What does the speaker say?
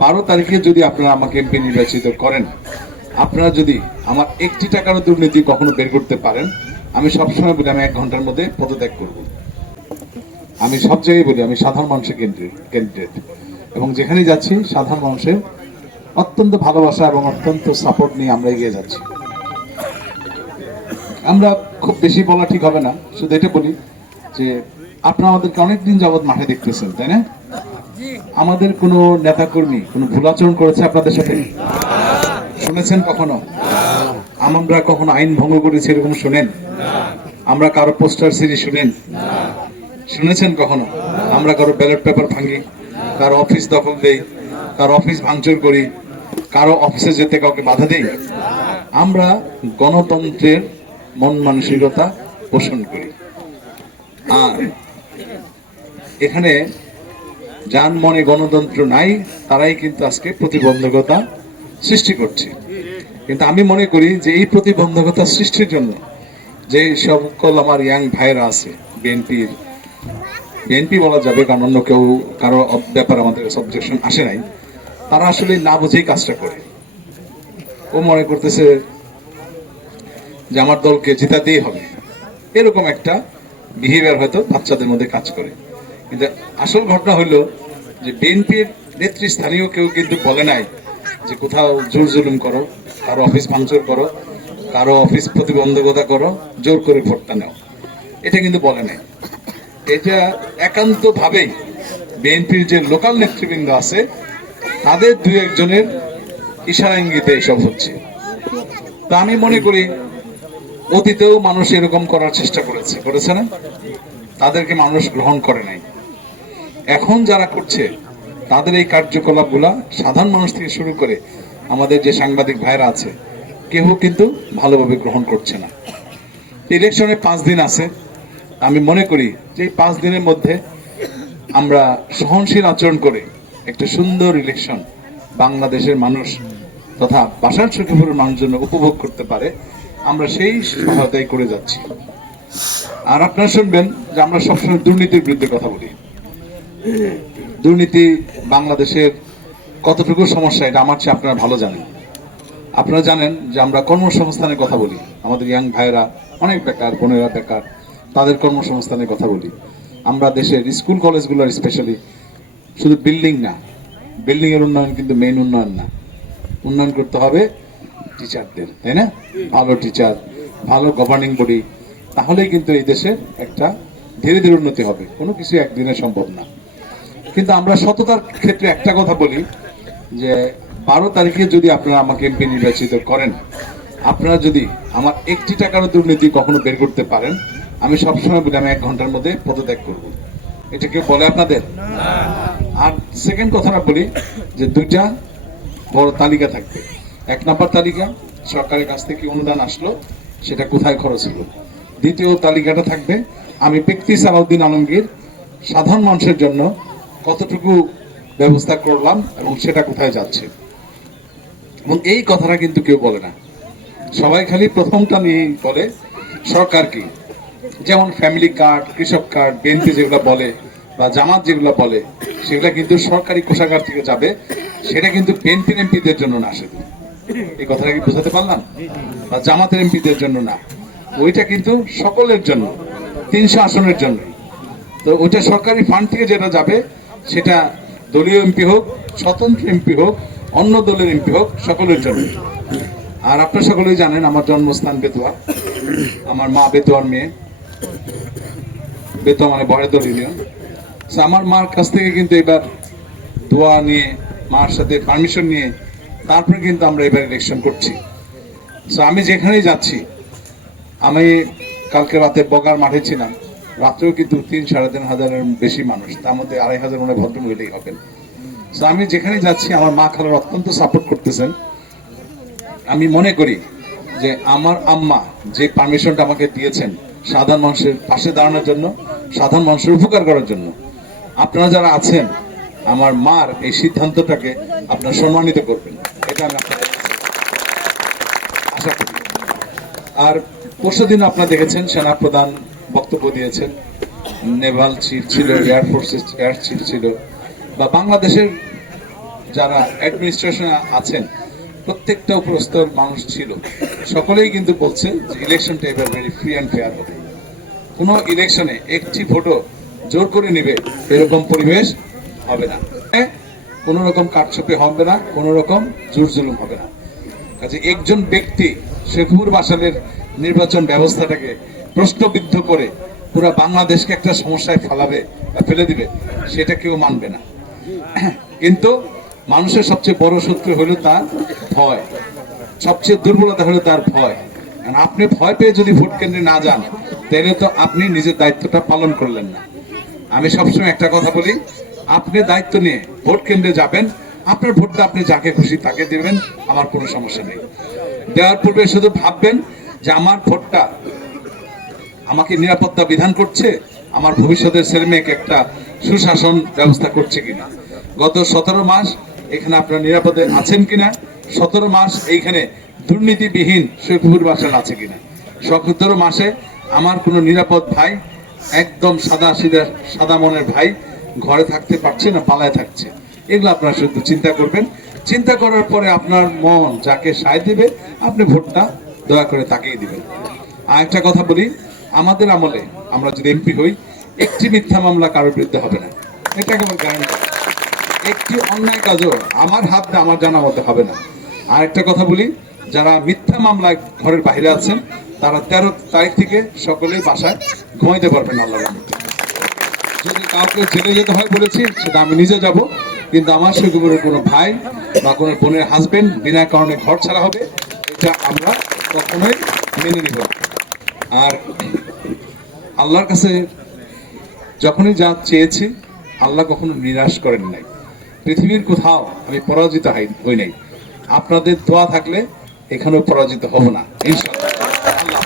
12 তারিখে যদি আপনারা আমাকে এমপি নির্বাচিত করেন, আপনারা যদি আমার 1 টাকারও দুর্নীতি কখনো বের করতে পারেন, আমি সবসময় বলি আমি 1 ঘন্টার মধ্যে পদত্যাগ করব। আমি সব জায়গায় বলি আমি সাধারণ মানুষের ক্যান্ডিডেট, এবং যেখানেই যাচ্ছি সাধারণ মানুষের অত্যন্ত ভালোবাসা এবং অত্যন্ত সাপোর্ট নিয়ে আমরা এগিয়ে যাচ্ছি। আমরা খুব বেশি বলা ঠিক হবে না, শুধু এটা বলি যে আপনারা আমাদেরকে অনেকদিন যাবৎ মাঠে দেখতেছেন, তাই না? আমাদের কোনো নেতাকর্মী কোনো ভুলাচরণ করেছে আপনাদের সাথে? শুনেছেন কখনো? আমরা কখনো আইন ভঙ্গ করেছি এরকম শুনেন? আমরা কারো পোস্টার সিরি শুনেছেন কখনো? আমরা কারো ব্যালট পেপার ভাঙি, কারো অফিস দখল দেই, কারো অফিস ভাঙচুর করি, কারো অফিসে যেতে কাউকে বাধা দেই? আমরা গণতন্ত্রের মন মানসিকতা পোষণ করি। আর এখানে যার মনে গণতন্ত্র নাই তারাই কিন্তু আজকে প্রতিবন্ধকতা সৃষ্টি করছে। কিন্তু আমি মনে করি যে এই প্রতিবন্ধকতা সৃষ্টির জন্য যে সকল আমার ইয়াং ভাইরা আছে, বিএনপি বলা যাবে, কারণ অন্য কেউ কারো ব্যাপারে আমাদের অবজেকশন আসে নাই, তারা আসলে না বুঝেই কাজটা করে। ও মনে করতেছে যে আমার দলকে জেতাতেই হবে, এরকম একটা বিহেভিয়ার হয়তো বাচ্চাদের মধ্যে কাজ করে। কিন্তু আসল ঘটনা হলো যে বিএনপির নেতৃস্থানীয় কেউ কিন্তু বলে নাই যে কোথাও জোর জুলুম করো, কারো অফিস ভাঙচুর করো, কারো অফিস প্রতিবন্ধকতা করো, জোর করে ভোটটা নাও, এটা কিন্তু বলে নাই। এটা একান্ত ভাবেই বিএনপির যে লোকাল নেতৃবৃন্দ আছে তাদের দুই একজনের ইশারা ইঙ্গিতে এসব হচ্ছে। তা আমি মনে করি অতীতেও মানুষ এরকম করার চেষ্টা করেছে না? তাদেরকে মানুষ গ্রহণ করে নাই। এখন যারা করছে তাদের এই কার্যকলাপগুলা সাধারণ মানুষ থেকে শুরু করে আমাদের যে সাংবাদিক ভাইরা আছে কেউ কিন্তু ভালোভাবে গ্রহণ করছে না। ইলেকশনে 5 দিন আছে, আমি মনে করি যে এই 5 দিনের মধ্যে আমরা সহনশীল আচরণ করে একটা সুন্দর ইলেকশন বাংলাদেশের মানুষ তথা বাসার সখীপুরের মানুষজন উপভোগ করতে পারে, আমরা সেই সহায়তাই করে যাচ্ছি। আর আপনারা শুনবেন যে আমরা সবসময় দুর্নীতির বিরুদ্ধে কথা বলি। দুর্নীতি বাংলাদেশের কতটুকু সমস্যা এটা আমার চেয়ে আপনারা ভালো জানেন। আপনারা জানেন যে আমরা কর্মসংস্থানের কথা বলি, আমাদের ইয়াং ভাইয়েরা অনেক বেকার, বোনেরা বেকার, তাদের কর্মসংস্থানের কথা বলি। আমরা দেশের স্কুল কলেজগুলোর স্পেশালি শুধু বিল্ডিং না, বিল্ডিং এর উন্নয়ন কিন্তু মেইন উন্নয়ন না, উন্নয়ন করতে হবে টিচারদের, তাই না? ভালো টিচার, ভালো গভর্নিং বডি, তাহলেই কিন্তু এই দেশে একটা ধীরে ধীরে উন্নতি হবে। কোনো কিছু একদিনে সম্ভব না। কিন্তু আমরা সততার ক্ষেত্রে একটা কথা বলি যে 12 তারিখে যদি আপনারা আমাকে এমপি নির্বাচিত করেন, আপনারা যদি আমার 1 টাকারও দুর্নীতি কখনো বের করতে পারেন, আমি সবসময় বলি আমি 1 ঘন্টার মধ্যে পদত্যাগ করব। এটা কেউ বলে আপনাদের? আর সেকেন্ড কথাটা বলি যে 2টা বড় তালিকা থাকবে। 1 নম্বর তালিকা সরকারের কাছ থেকে অনুদান আসলো, সেটা কোথায় খরচ হলো। দ্বিতীয় তালিকাটা থাকবে আমি ব্যক্তি সালাউদ্দিন আলমগীর সাধারণ মানুষের জন্য কতটুকু ব্যবস্থা করলাম এবং সেটা কোথায় যাচ্ছে। এবং এই কথাটা কিন্তু কেউ বলে না, সবাই খালি প্রথমটা নিয়ে বলে সরকার কি। যেমন ফ্যামিলি কার্ড, কৃষক কার্ড, বিএনপি যেগুলো বলে বা জামাত যেগুলো বলে সেগুলো কিন্তু সরকারি কোষাগার থেকে যাবে, সেটা কিন্তু বিএনপির এমপিদের জন্য না। শুধু এই কথাটা কি বোঝাতে পারলাম? বা জামাতের এমপিদের জন্য না, ওইটা কিন্তু সকলের জন্য, 300 আসনের জন্য। তো ওইটা সরকারি ফান্ড থেকে যেটা যাবে সেটা দলীয় এমপি হোক, স্বতন্ত্র এমপি হোক, অন্য দলের এমপি হোক, সকলের জন্য। আর আপনারা সকলেই জানেন আমার জন্মস্থান বেতুয়া, আমার মা বেতুয়ার মেয়ে, বেতুয়া মানে বড়দল ইউনিয়ন। আমার মার কাছ থেকে কিন্তু এবার দোয়া নিয়ে, মার সাথে পারমিশন নিয়ে তারপরে কিন্তু আমরা এবার ইলেকশন করছি। আমি যেখানেই যাচ্ছি, আমি কালকে রাতে বগার মাঠে ছিলাম, রাত্রেও কিন্তু 3-3.5 হাজারের বেশি মানুষ, তার মধ্যে 2,500 মনে ভদ্র মহিলাই হবেন। আমি যেখানে যাচ্ছি আমার মা খালার অত্যন্ত সাপোর্ট করতেছেন। আমি মনে করি যে আমার আম্মা যে পারমিশনটা আমাকে দিয়েছেন সাধারণ মানুষের পাশে দাঁড়ানোর জন্য, সাধারণ মানুষের উপকার করার জন্য, আপনারা যারা আছেন আমার মার এই সিদ্ধান্তটাকে আপনারা সম্মানিত করবেন, এটা আমি আপনাদের আশা করি। আর পরশুদিন আপনারা দেখেছেন সেনাপ্রধান বক্তব্য দিয়েছেন, নেভাল চিফ ছিল, এয়ারফোর্সের এয়ার চিফ ছিল, বা বাংলাদেশের যারা অ্যাডমিনিস্ট্রেশনে আছেন প্রত্যেকটা উপরস্তর মানুষ ছিল, সকলেই কিন্তু বলছে যে ইলেকশনটা এবার ভেরি ফ্রি অ্যান্ড ফেয়ার হবে। কোনো ইলেকশনে একটি ভোটও জোর করে নেবে এরকম পরিবেশ হবে না, কোনো রকম কারচুপি হবে না, কোনো রকম জোর জুলুম হবে না। কাজে একজন ব্যক্তি শেখপুর বাসালের নির্বাচন ব্যবস্থাটাকে প্রশ্নবিদ্ধ করে পুরো বাংলাদেশকে একটা সমস্যায় ফেলে দিবে, সেটা কেউ মানবে না। কিন্তু মানুষের সবচেয়ে বড় শত্রু হলো তার ভয়, সবচেয়ে দুর্বলতা হলো তার ভয়। কারণ আপনি ভয় পেয়ে যদি ভোট কেন্দ্রে না যান, তাহলে তো আপনি নিজের দায়িত্বটা পালন করলেন না। আমি সবসময় একটা কথা বলি, আপনি দায়িত্ব নিয়ে ভোট কেন্দ্রে যাবেন, আপনার ভোটটা আপনি যাকে খুশি তাকে দিবেন, আমার কোনো সমস্যা নেই। দেওয়ার পূর্বে শুধু ভাববেন যে আমার ভোটটা আমাকে নিরাপত্তা বিধান করছে, আমার ভবিষ্যতের ছেলে মেয়েকে একটা সুশাসন ব্যবস্থা করছে কিনা। গত 17 মাস এখানে আপনারা নিরাপদে আছেন কিনা, 17 মাস এইখানে দুর্নীতিবিহীন শেখপুর বাসাল আছে কিনা, 17 মাসে আমার কোনো নিরাপদ ভাই, একদম সাদা মনের ভাই ঘরে থাকতে পারছে না পালায় থাকছে, এগুলো আপনারা শুধু চিন্তা করবেন। চিন্তা করার পরে আপনার মন যাকে সায় দিবে আপনি ভোটটা দয়া করে তাকেই দিবেন। আর একটা কথা বলি, আমাদের আমলে আমরা যদি এমপি হই, একটি মিথ্যা মামলা কারোর বিরুদ্ধে হবে না, এটা একেবারে গ্যারান্টি। একটি অন্যায় কাজও আমার হাত দিয়ে আমার জানা মতে হবে না। আর একটা কথা বলি, যারা মিথ্যা মামলায় ঘরের বাইরে আছেন তারা 13 তারিখ থেকে সকলেই বাসায় ঘুমাইতে পারবেন আল্লাহর রহমতে। যদি কাউকে জেলে যেতে হয় বলেছি, সেটা আমি নিজে যাব, কিন্তু আমার শেখপুরের কোনো ভাই বা কোনো বোনের হাজবেন্ড বিনা কারণে ঘর ছাড়া হবে, এটা আমরা কখনোই মেনে নিব না। আর আল্লাহর কাছে যখনই যা চেয়েছি, আল্লাহ কখনো নিরাশ করেন নাই। পৃথিবীর কোথাও আমি পরাজিত হই নাই। আপনাদের দোয়া থাকলে এখানেও পরাজিত হব না ইনশাআল্লাহ।